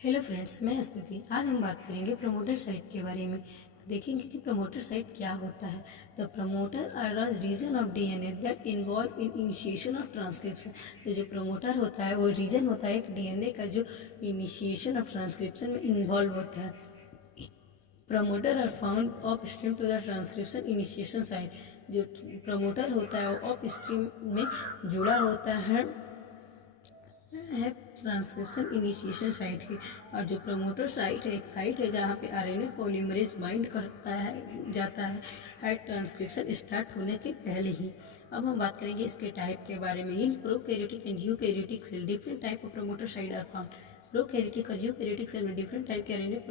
Hello friends, मैं स्तुति। आज हम बात करेंगे प्रमोटर साइट के बारे में। तो देखेंगे कि प्रमोटर साइट क्या होता है। The promoter are a region of DNA that involve in initiation of transcription. तो जो प्रमोटर होता है वो रीजन होता है एक डीएनए का जो इनिशिएशन ऑफ ट्रांसक्रिप्शन में इन्वॉल्व होता है। Promoter are found of stream to the transcription initiation site. जो प्रमोटर होता है वो ऑफ स्ट्रीम में जुड़ा होता है ट्रांसक्रिप्शन इनिशिएशन साइट की। और जो प्रमोटर साइट है एक साइट है जहाँ पे आरएनए पॉलीमरेज बाइंड करता है जाता है ट्रांसक्रिप्शन स्टार्ट होने के पहले ही। अब हम बात करेंगे इसके टाइप के बारे में। In prokaryotic and eukaryotic cell different type of promoter site are found. Prokaryotic और यूकैरियोटिक सेल में डिफरेंट टाइप के आरएनए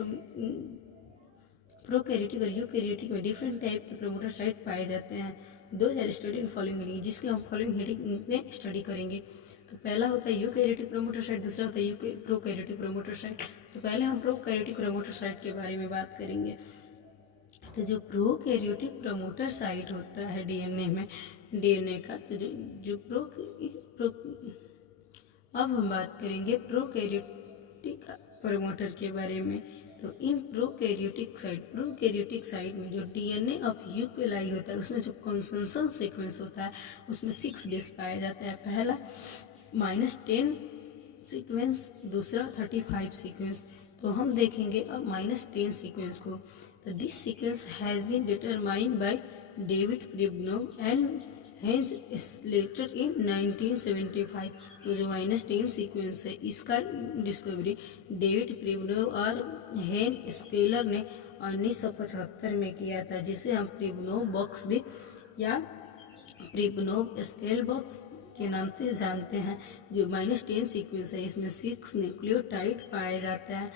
प्रोकैरियोटिक और यूकैरियोटिक में डिफरेंट टाइप के प्रमोटर साइट पाए जाते हैं। दो are study in following heading, जिसके हम फॉलोइंग हेडिंग में स्टडी करेंगे। तो पहला होता है यूकैरियोटिक प्रमोटर साइट, दूसरा होता है प्रोकैरियोटिक प्रमोटर साइट। तो पहले हम प्रोकैरियोटिक प्रमोटर साइट के बारे में बात करेंगे। तो जो प्रोकैरियोटिक प्रमोटर साइट होता है डीएनए में, डीएनए का, तो जो अब हम बात करेंगे प्रोकैरियोटिक प्रमोटर के बारे में। तो इन प्रोकैरियोटिक साइट में जो डीएनए ऑफ यूकेलाई होता है उसमें जो कंसेंशन सीक्वेंस होता है उसमें 6 बेस पाया जाता है। पहला -10 सीक्वेंस, दूसरा 35 सीक्वेंस। तो हम देखेंगे अब -10 सीक्वेंस को। तो this sequence has been determined by David Pribnow and Heinz Schaller in 1975। तो जो -10 सीक्वेंस है इसका डिस्कवरी डेविड प्रिबनोव और हेंज स्केलर ने 1975 में किया था, जिसे हम प्रिबनोव बॉक्स भी या प्रिबनोव स्केल बॉक्स के नाम से जानते हैं। जो -10 सीक्वेंस है इसमें 6 न्यूक्लियोटाइड पाया जाता है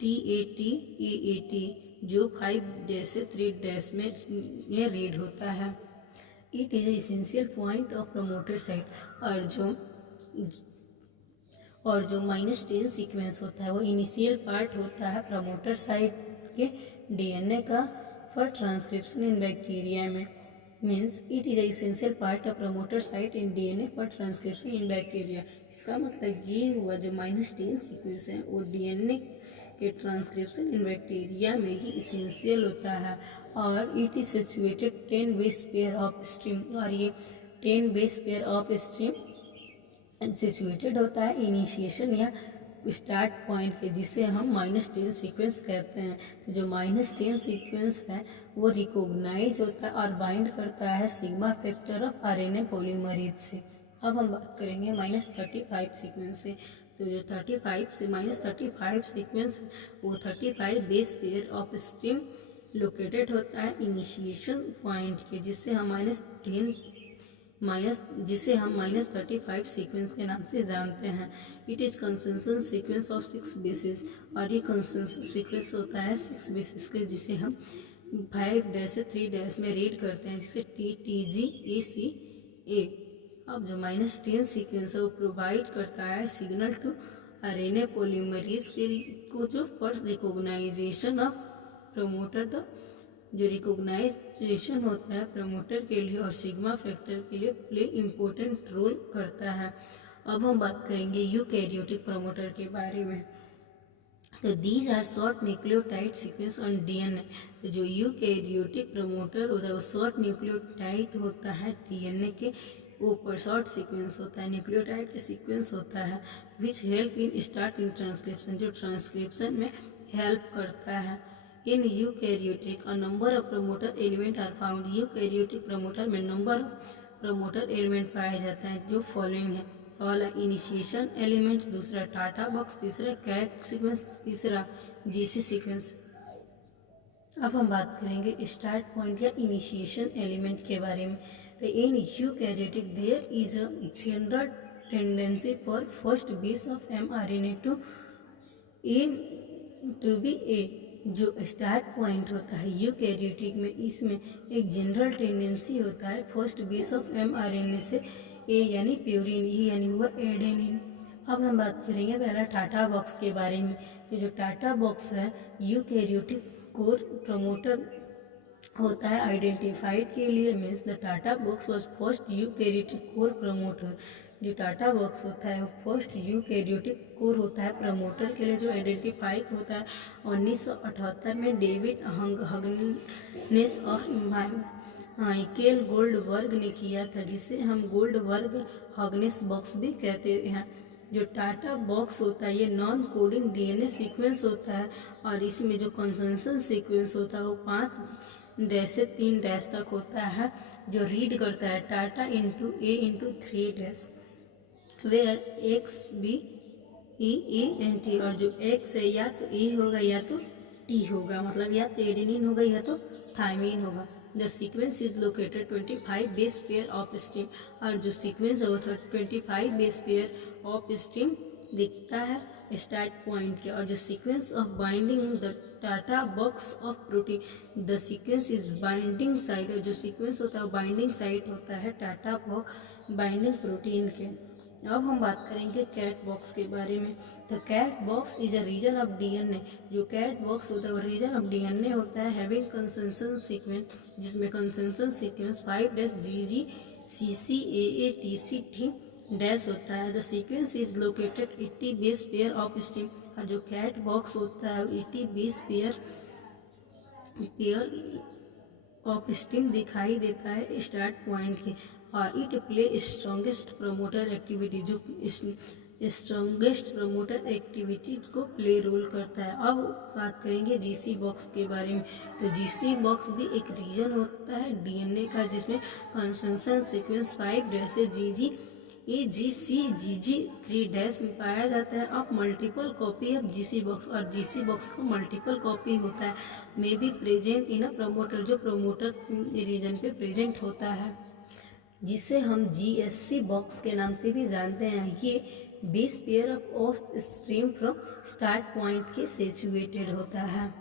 TAT जो 5 डैश से 3 डैश में रीड होता है। It is essential point of promoter site. और जो -10 सीक्वेंस होता है वो इनिशियल पार्ट होता है प्रमोटर साइट के डीएनए का फॉर ट्रांसक्रिप्शन इन बैक्टीरिया में। Means it is essential part of promoter site in DNA for transcription in bacteria. इसका मतलब ये हुआ जो -10 सीक्वेंस है वो डीएनए के ट्रांसक्रिप्शन इन बैक्टीरिया में ही इसेंशियल होता है। और it is situated 10 base pair of stream, और ये 10 base pair of stream situated होता है इनिशिएशन या स्टार्ट पॉइंट के, जिसे हम -10 सीक्वेंस कहते हैं। तो जो -10 सीक्वेंस है वो रिकॉग्नाइज होता है और बाइंड करता है sigma factor of RNA polymerase से। अब हम बात करेंगे -35 सीक्वेंस से। तो जो 35 से -35 सीक्वेंस वो 35 base pair of stream located होता है इनिशिएशन पॉइंट के, जिसे हम -35 सीक्वेंस के नाम से जानते हैं। It is consensus sequence of 6 basis, और ये कंसेंसस सीक्वेंस होता है 6 बेसिस के, जिसे हम 5 डैश से 3 डैश में रीड करते हैं, जिसे TTGACA। अब जो -10 सीक्वेंस है वो प्रोवाइड करता है सिग्नल टू आरएनए पॉलीमरेज के को जो फर्स्ट रिकॉग्नाइजेशन ऑफ प्रमोटर, तो जो रिकॉग्नाइजेशन होता है प्रमोटर के लिए और सिग्मा फैक्टर के लिए प्ले इम्पोर्टेंट रोल करता है। अब हम बात करेंगे यूकैरियोटिक प्रमोटर के बारे में। तो these are short nucleotide sequence on DNA. तो जो यूकैरियोटिक प्रमोटर होता है वो शॉर्ट न्यूक्लियोटाइड होता है डीएनए के ऊपर, शॉर्ट सीक्वेंस होता है, न्यूक्लियोटाइड के सीक्वेंस होता है, which help in start in transcription, जो ट्रांसक्रिप्शन में हेल्प करता है। In eukaryotic a number of promoter element are found. Eukaryotic promoter में नंबर ऑफ प्रमोटर एलिमेंट पाए जाते हैं जो फॉलोइंग है। पहला इनिशिएशन एलिमेंट, दूसरा टाटा बॉक्स, तीसरा कैट सीक्वेंस, तीसरा जीसी सीक्वेंस। अब हम बात करेंगे स्टार्ट पॉइंट या इनिशिएशन एलिमेंट के बारे में। तो in eukaryotic there is a general tendency for first base of mRNA to be A. जो स्टार्ट पॉइंट होता है यूकैरियोटिक में, इसमें एक जनरल टेंडेंसी होता है फर्स्ट बेस ऑफ mRNA से ए यानी प्यूरिन, ई यानी हुआ एडेनिन। अब हम बात करेंगे पहला टाटा बॉक्स के बारे में। तो जो टाटा बॉक्स है यूकैरियोटिक कोर प्रमोटर होता है आइडेंटिफाइड के लिए। Means the TATA box was first eukaryotic core promoter जो टाटा बॉक्स होता है वो फर्स्ट यूकैरियोटिक कोर होता है प्रमोटर के लिए, जो आइडेंटिफाई होता है 1978 में डेविड हगनेस और माइकेल गोल्डबर्ग ने किया था, जिसे हम गोल्डबर्ग हगनेस बॉक्स भी कहते हैं। जो टाटा बॉक्स होता है ये नॉन कोडिंग डीएनए सीक्वेंस होता है, और इसमें जो कंसेंसस सीक्वेंस होता है वो 5 डैश से 3 डैश तक होता है, जो रीड करता है TATA into A into 3 dash, where X B E E N T, और जो एक्स है या तो ए होगा या तो टी होगा, मतलब या तो एडेनिन होगा या तो थायमिन होगा। The sequence is located 25 base pair of string, और जो सीक्वेंस है वो 25 बेस पेयर ऑफ स्ट्रिंग दिखता है स्टार्ट पॉइंट के, और जो sequence of binding the TATA box of protein, the sequence is binding site, और जो सीक्वेंस होता है वो बाइंडिंग साइट होता है टाटा बॉक्स बाइंडिंग प्रोटीन के। अब हम बात करेंगे कैट बॉक्स के बारे में। तो CAT box is a region of DNA, जो कैट बॉक्स होता है वो रीजन ऑफ डीएनए होता है हैविंग कंसेंसस सीक्वेंस, जिसमें consensus sequence 5 dash GG CC AA TC T dash होता है। The sequence is located 80 base pair of string, और जो कैट बॉक्स होता है 80 बेस पेयर ऑफ स्ट्रिंग दिखाई देता है स्टार्ट पॉइंट के, और it play strongest promoter activity, जो स्ट्रॉन्गेस्ट प्रमोटर एक्टिविटी को प्ले रोल करता है। अब बात करेंगे जीसी बॉक्स के बारे में। तो जीसी बॉक्स भी एक रीजन होता है डीएनए का, जिसमें कंसेंसस सीक्वेंस 5 डैश से जीजी ए जी सी जी जी 3 डैश में पाया जाता है। अब multiple copy of GC box, और जीसी बॉक्स का मल्टीपल कॉपी होता है may be present in a promoter, जो प्रमोटर रीजन पे प्रेजेंट होता है, जिसे हम जीएससी बॉक्स के नाम से भी जानते हैं। ये base pair of stream from start point के सिचुएटेड होता है।